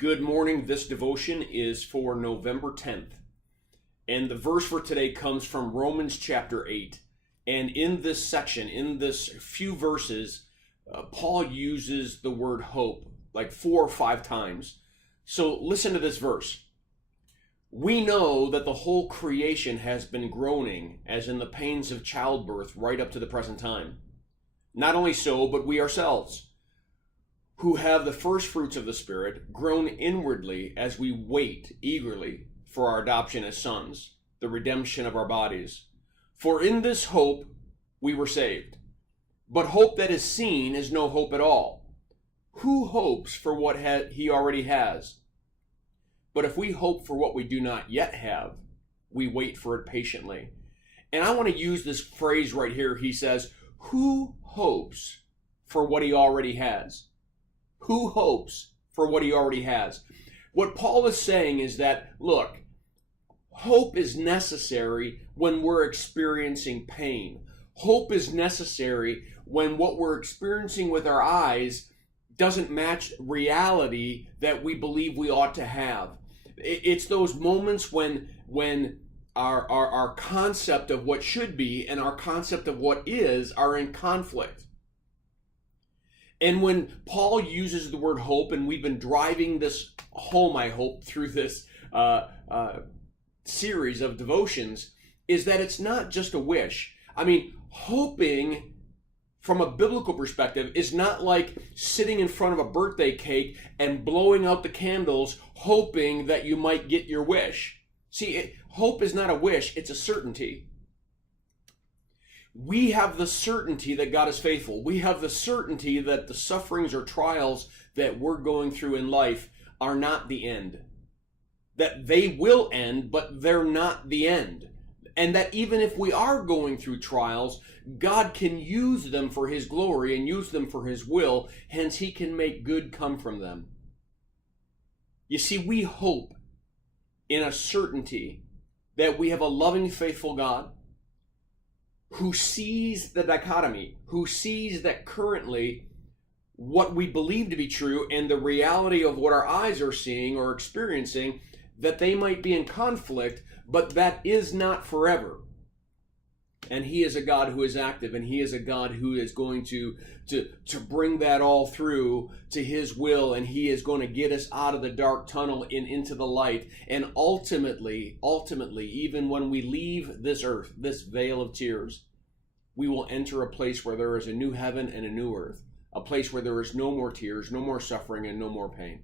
Good morning. This devotion is for November 10th. And the verse for today comes from Romans chapter 8. And in this section, in this few verses, Paul uses the word hope like 4 or 5 times. So listen to this verse. We know that the whole creation has been groaning as in the pains of childbirth right up to the present time. Not only so, but we ourselves, who have the first fruits of the Spirit, groan inwardly as we wait eagerly for our adoption as sons, the redemption of our bodies. For in this hope we were saved. But hope that is seen is no hope at all. Who hopes for what he already has? But if we hope for what we do not yet have, we wait for it patiently. And I want to use this phrase right here. He says, who hopes for what he already has? Who hopes for what he already has? What Paul is saying is that, look, hope is necessary when we're experiencing pain. Hope is necessary when what we're experiencing with our eyes doesn't match reality that we believe we ought to have. It's those moments when our concept of what should be and our concept of what is are in conflict. And when Paul uses the word hope, and we've been driving this home, I hope, through this series of devotions, is that it's not just a wish. I mean, hoping from a biblical perspective is not like sitting in front of a birthday cake and blowing out the candles, hoping that you might get your wish. See, hope is not a wish, it's a certainty. We have the certainty that God is faithful. We have the certainty that the sufferings or trials that we're going through in life are not the end. That they will end, but they're not the end. And that even if we are going through trials, God can use them for His glory and use them for His will. Hence, He can make good come from them. You see, we hope in a certainty that we have a loving, faithful God who sees the dichotomy, who sees that currently what we believe to be true and the reality of what our eyes are seeing or experiencing, that they might be in conflict, but that is not forever. And He is a God who is active, and He is a God who is going to bring that all through to His will, and He is going to get us out of the dark tunnel and into the light. And ultimately, even when we leave this earth, this vale of tears, we will enter a place where there is a new heaven and a new earth, a place where there is no more tears, no more suffering, and no more pain.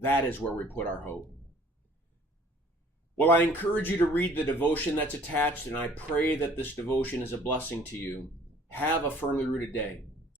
That is where we put our hope. Well, I encourage you to read the devotion that's attached, and I pray that this devotion is a blessing to you. Have a firmly rooted day.